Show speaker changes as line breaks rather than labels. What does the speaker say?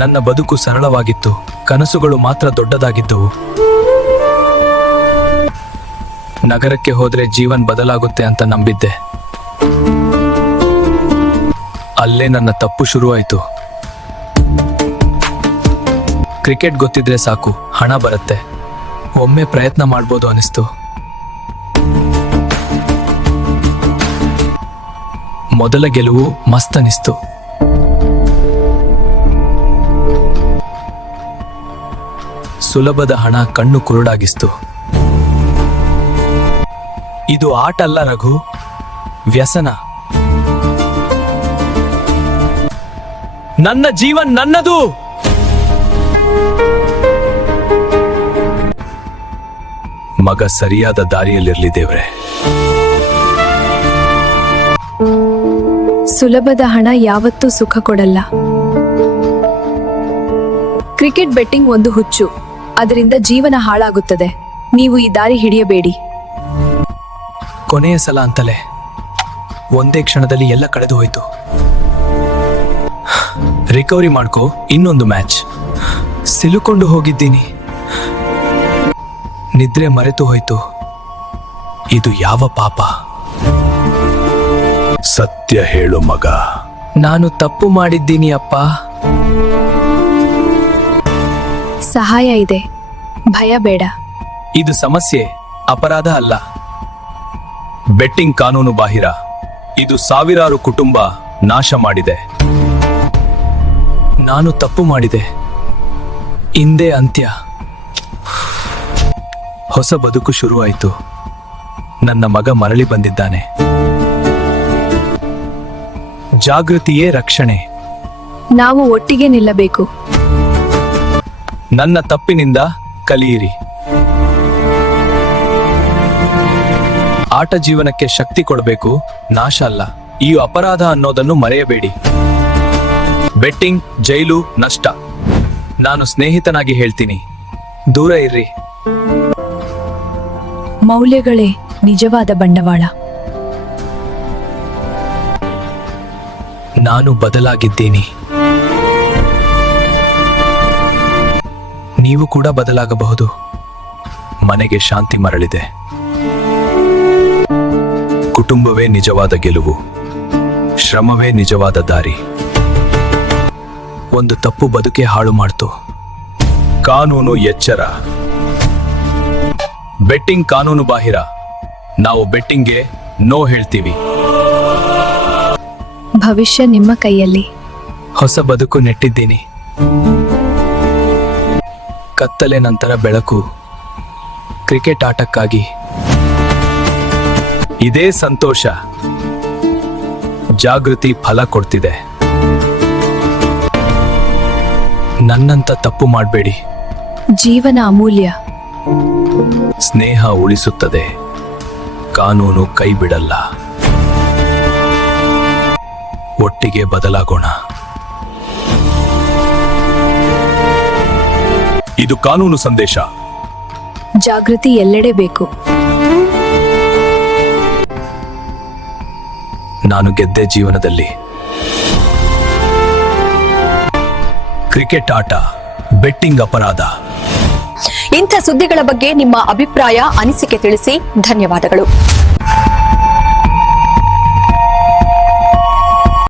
ನನ್ನ ಬದುಕು ಸರಳವಾಗಿತ್ತು. ಕನಸುಗಳು ಮಾತ್ರ ದೊಡ್ಡದಾಗಿದ್ದವು. ನಗರಕ್ಕೆ ಹೋದ್ರೆ ಜೀವನ್ ಬದಲಾಗುತ್ತೆ ಅಂತ ನಂಬಿದ್ದೆ. ಅಲ್ಲೇ ನನ್ನ ತಪ್ಪು ಶುರುವಾಯಿತು. ಕ್ರಿಕೆಟ್ ಗೊತ್ತಿದ್ರೆ ಸಾಕು, ಹಣ ಬರುತ್ತೆ. ಒಮ್ಮೆ ಪ್ರಯತ್ನ ಮಾಡ್ಬೋದು ಅನಿಸ್ತು. ಮೊದಲ ಗೆಲುವು ಮಸ್ತ್ ಅನಿಸ್ತು. ಸುಲಭದ ಹಣ ಕಣ್ಣು ಕುರುಡಾಗಿಸ್ತು. ಇದು ಆಟ ಅಲ್ಲ ರಘು, ವ್ಯಸನ. ನನ್ನ ಜೀವನ್ ನನ್ನದು! ಮಗ ಸರಿಯಾದ ದಾರಿಯಲ್ಲಿರಲಿ ದೇವ್ರೆ.
ಸುಲಭದ ಹಣ ಯಾವತ್ತೂ ಸುಖ ಕೊಡಲ್ಲ. ಕ್ರಿಕೆಟ್ ಬೆಟ್ಟಿಂಗ್ ಒಂದು ಹುಚ್ಚು. ಅದರಿಂದ ಜೀವನ ಹಾಳಾಗುತ್ತದೆ. ನೀವು ಈ ದಾರಿ ಹಿಡಿಯಬೇಡಿ.
ಕೊನೆಯ ಸಲ ಅಂತಲೇ ಒಂದೇ ಕ್ಷಣದಲ್ಲಿ ಎಲ್ಲ ಕಳೆದು ಹೋಯ್ತು. ರಿಕವರಿ ಮಾಡ್ಕೋ ಇನ್ನೊಂದು ಮ್ಯಾಚ್. ಸಿಲುಕೊಂಡು ಹೋಗಿದ್ದೀನಿ. ನಿದ್ರೆ ಮರೆತು ಹೋಯ್ತು. ಇದು ಯಾವ ಪಾಪ? ಸತ್ಯ ಹೇಳು ಮಗ. ನಾನು ತಪ್ಪು ಮಾಡಿದ್ದೀನಿ ಅಪ್ಪ.
ಸಹಾಯ ಇದೆ. ಭಯ ಬೇಡ.
ಇದು ಸಮಸ್ಯೆ ಅಪರಾಧ ಅಲ್ಲ. ಬೆಟ್ಟಿಂಗ್ ಕಾನೂನು ಬಾಹಿರ. ಇದು ಸಾವಿರಾರು ಕುಟುಂಬ ನಾಶ ಮಾಡಿದೆ. ನಾನು ತಪ್ಪು ಮಾಡಿದೆ. ಹಿಂದೆ ಅಂತ್ಯ. ಹೊಸ ಬದುಕು ಶುರುವಾಯಿತು. ನನ್ನ ಮಗ ಮರಳಿ ಬಂದಿದ್ದಾನೆ. ಜಾಗೃತಿಯೇ ರಕ್ಷಣೆ.
ನಾವು ಒಟ್ಟಿಗೆ ನಿಲ್ಲಬೇಕು.
ನನ್ನ ತಪ್ಪಿನಿಂದ ಕಲಿಯಿರಿ. ಆಟ ಜೀವನಕ್ಕೆ ಶಕ್ತಿ ಕೊಡಬೇಕು ನಾಶ ಅಲ್ಲ. ಈ ಅಪರಾಧ ಅನ್ನೋದನ್ನು ಮರೆಯಬೇಡಿ. ಬೆಟ್ಟಿಂಗ್ ಜೈಲು ನಷ್ಟ. ನಾನು ಸ್ನೇಹಿತನಾಗಿ ಹೇಳ್ತೀನಿ. ದೂರ ಇರ್ರಿ.
ಮೌಲ್ಯಗಳೇ ನಿಜವಾದ ಬಂಡವಾಳ.
ನಾನು ಬದಲಾಗಿದ್ದೀನಿ. ನೀವು ಕೂಡ ಬದಲಾಗಬಹುದು. ಮನೆಗೆ ಶಾಂತಿ ಮರಳಿದೆ. ಕುಟುಂಬವೇ ನಿಜವಾದ ಗೆಲುವು. ಶ್ರಮವೇ ನಿಜವಾದ ದಾರಿ. ಒಂದು ತಪ್ಪು ಬದುಕೆ ಹಾಳು ಮಾಡ್ತು. ಕಾನೂನು ಎಚ್ಚರ. ಬೆಟ್ಟಿಂಗ್ ಕಾನೂನು ಬಾಹಿರ. ನಾವು ಬೆಟ್ಟಿಂಗ್ಗೆ ನೋ ಹೇಳ್ತೀವಿ.
ಭವಿಷ್ಯ ನಿಮ್ಮ ಕೈಯಲ್ಲಿ.
ಹೊಸ ಬದುಕು ನೆಟ್ಟಿದ್ದೀನಿ. ಕತ್ತಲೆ ನಂತರ ಬೆಳಕು. ಕ್ರಿಕೆಟ್ ಆಟಕ್ಕಾಗಿ. ಇದೇ ಸಂತೋಷ. ಜಾಗೃತಿ ಫಲ ಕೊಡ್ತಿದೆ. ನನ್ನಂತ ತಪ್ಪು ಮಾಡಬೇಡಿ.
ಜೀವನ ಅಮೂಲ್ಯ.
ಸ್ನೇಹ ಉಳಿಸುತ್ತದೆ. ಕಾನೂನು ಕೈ ಬಿಡಲ್ಲ ಒಟ್ಟಿಗೆ ಬದಲಾಗೋಣ. ಇದು ಕಾನೂನು ಸಂದೇಶ.
ಜಾಗೃತಿ ಎಲ್ಲೆಡೆ ಬೇಕು.
ನಾನು ಗೆದ್ದೆ ಜೀವನದಲ್ಲಿ. ಕ್ರಿಕೆಟ್ ಆಟ ಬೆಟ್ಟಿಂಗ್ ಅಪರಾಧ.
ಇಂಥ ಸುದ್ದಿಗಳ ಬಗ್ಗೆ ನಿಮ್ಮ ಅಭಿಪ್ರಾಯ ಅನಿಸಿಕೆ ತಿಳಿಸಿ ಧನ್ಯವಾದಗಳು.